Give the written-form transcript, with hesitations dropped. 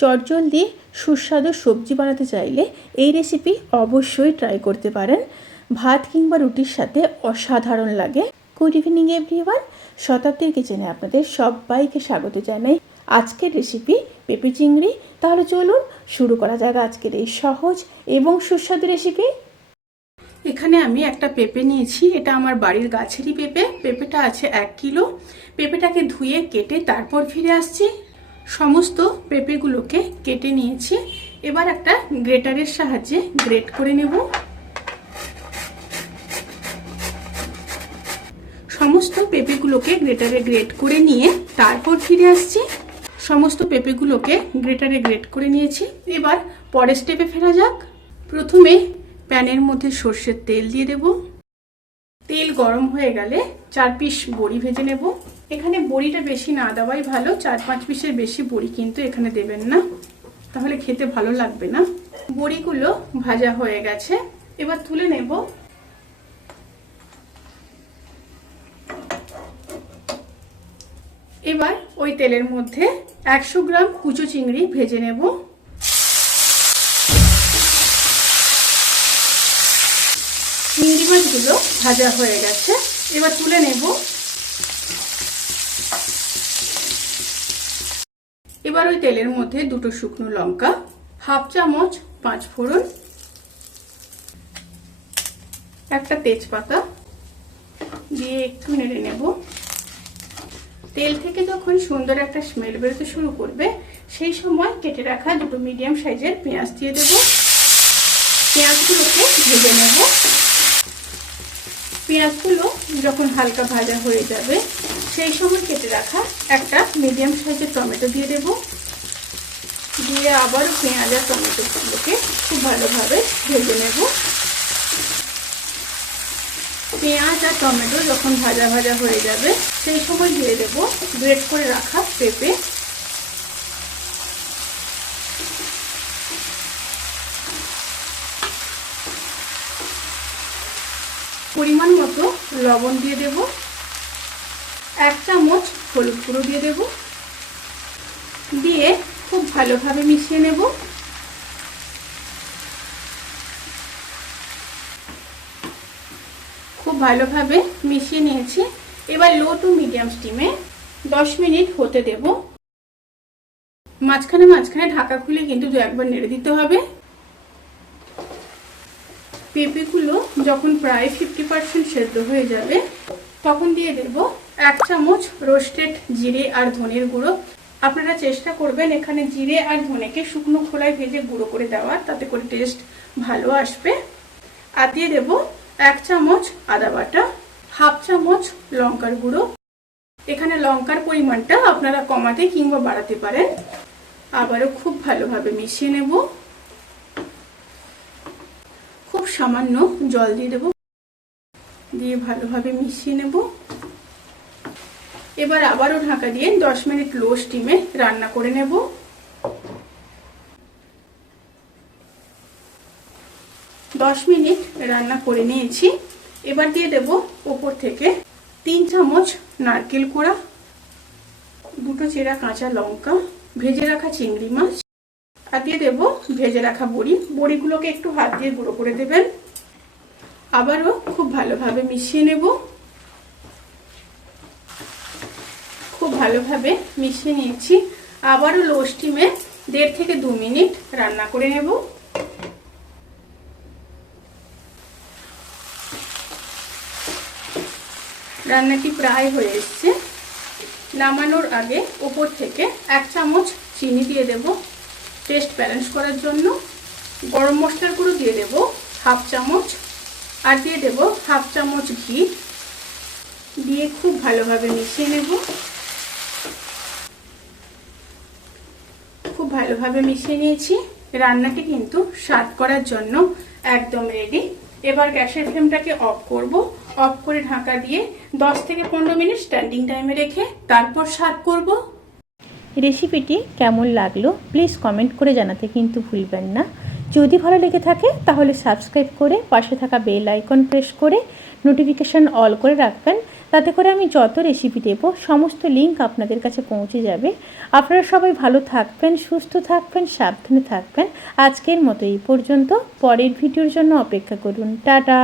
চটজলদি সুস্বাদু সবজি বানাতে চাইলে এই রেসিপি অবশ্যই ট্রাই করতে পারেন। ভাত কিংবা রুটির সাথে অসাধারণ লাগে। গুড ইভিনিং এভরিওয়ান, শতাব্দীর কিচেনে আপনাদের সবাইকে স্বাগত জানাই। আজকের রেসিপি পেঁপে চিংড়ি। তাহলে চলুন শুরু করা যাক আজকের এই সহজ এবং সুস্বাদু রেসিপি। এখানে আমি একটা পেঁপে নিয়েছি, এটা আমার বাড়ির গাছেরই পেঁপে। পেঁপেটা আছে 1 কিলো। পেঁপেটাকে ধুয়ে কেটে তারপর ফিরে আসছি। সমস্ত পেঁপেগুলোকে কেটে নিয়েছি। এবার একটা গ্রেটারের সাহায্যে গ্রেট করে নেব। সমস্ত পেঁপেগুলোকে গ্রেটারে গ্রেট করে নিয়ে তারপর ফিরে আসছি। সমস্ত পেঁপেগুলোকে গ্রেটারে গ্রেট করে নিয়েছি। এবার পরের স্টেপে ফেরা যাক। প্রথমে প্যানের মধ্যে সর্ষের তেল দিয়ে দেব। তেল গরম হয়ে গেলে 4 পিস বড়ি ভেজে নেব। এখানে বড়িটা বেশি না দেওয়াই ভালো, 4-5 পিসের বেশি বড়ি কিন্তু এখানে দেবেন না, তাহলে খেতে ভালো লাগবে না। বড়িগুলো ভাজা হয়ে গেছে, এবার তুলে নেব। এবার ওই তেলের মধ্যে 100 গ্রাম কুচো চিংড়ি ভেজে নেব। চিংড়ি মাছগুলো ভাজা হয়ে গেছে, এবার তুলে নেব। এবার ওই তেলের মধ্যে 2 শুকনো লঙ্কা, 1/2 চামচ 5 ফোড়ন, একটা তেজপাতা দিয়ে একটু নেড়ে নেব। তেল থেকে যখন সুন্দর একটা স্মেল বেরোতে শুরু করবে, সেই সময় কেটে রাখা 2 মিডিয়াম সাইজের পেঁয়াজ দিয়ে দেব। পেঁয়াজগুলোকে ভেজে নেব। পেঁয়াজগুলো যখন হালকা ভাজা হয়ে যাবে, সেই সময় কেটে রাখা একটা মিডিয়াম সাইজের টমেটো দিয়ে দেব। দিয়ে আবার পেঁয়াজ আর টমেটোগুলোকে খুব ভালোভাবে ভেজে নেব। পেঁয়াজ আর টমেটো যখন ভাজা ভাজা হয়ে যাবে, সেই সময় দিয়ে দেব গ্রেট করে রাখা পেঁপে। পরিমাণ মতো লবণ দিয়ে দেব। 1 চামচ হলুদ গুঁড়ো দিয়ে দেব। দিয়ে খুব ভালোভাবে মিশিয়ে নেব। খুব ভালোভাবে মিশিয়ে নিয়েছি। এবার লো টু মিডিয়াম স্টিমে 10 মিনিট হতে দেব। মাঝখানে মাঝখানে ঢাকা খুলে কিন্তু 2-1 বার নেড়ে দিতে হবে। পেঁপেগুলো যখন প্রায় 50% সেদ্ধ হয়ে যাবে, তখন দিয়ে দেব 1 চামচ রোস্টেড জিরে আর ধনের গুঁড়ো। আপনারা চেষ্টা করবেন এখানে জিরে আর ধনেকে শুকনো খোলায় ভেজে গুঁড়ো করে দেওয়ার, তাতে করে টেস্ট ভালো আসবে। আর দিয়ে দেব 1 চামচ আদা বাটা, 1/2 চামচ লঙ্কার গুঁড়ো। এখানে লঙ্কার পরিমাণটা আপনারা কমাতে কিংবা বাড়াতে পারেন। আবারও খুব ভালোভাবে মিশিয়ে নেব। খুব সামান্য জল দিয়ে দেব, দিয়ে ভালোভাবে মিশিয়ে নেব। এবার আবারও ঢাকা দিয়ে 10 মিনিট লো স্টিমে রান্না করে নেব। 10 মিনিট রান্না করে নিয়েছি। এবার দিয়ে দেব উপর থেকে 3 চামচ নারকেল কোড়া, 2 চেরা কাঁচা লঙ্কা, ভেজে রাখা চিংড়ি মাছ, আর দিয়ে দেব ভেজে রাখা বড়ি। বড়িগুলোকে একটু হাত দিয়ে গুঁড়ো করে দেবেন। আবারও খুব ভালোভাবে মিশিয়ে নেব। খুব ভালোভাবে মিশিয়ে নিয়েছি। আবারও লো স্টিমে 1.5 থেকে 2 মিনিট রান্না করে নেব। রান্নাটি প্রায় হয়ে এসছে। নামানোর আগে উপর থেকে 1 চামচ চিনি দিয়ে দেব টেস্ট ব্যালেন্স করার জন্য। গরম মশলার গুঁড়ো দিয়ে দেব 1/2 চামচ, আর দিয়ে দেব 1/2 চামচ ঘি। দিয়ে খুব ভালোভাবে মিশিয়ে নেব। খুব ভালোভাবে মিশিয়ে নিয়েছি। রান্নাটি কিন্তু সার্ভ করার জন্য একদম রেডি। এবার গ্যাসের ফ্লেমটাকে অফ করব। অফ করে ঢাকা দিয়ে 10 থেকে 15 মিনিট স্ট্যান্ডিং টাইমে রেখে তারপর সার্ভ করব। রেসিপিটি কেমন লাগলো প্লিজ কমেন্ট করে জানাতে কিন্তু ভুলবেন না। যদি ভালো লেগে থাকে তাহলে সাবস্ক্রাইব করে পাশে থাকা বেল আইকন প্রেস করে নোটিফিকেশন অল করে রাখবেন, তাতে করে আমি যত রেসিপি দেবো সমস্ত লিঙ্ক আপনাদের কাছে পৌঁছে যাবে। আপনারা সবাই ভালো থাকবেন, সুস্থ থাকবেন, সাবধানে থাকবেন। আজকের মতো এই পর্যন্ত। পরের ভিডিওর জন্য অপেক্ষা করুন। টাটা।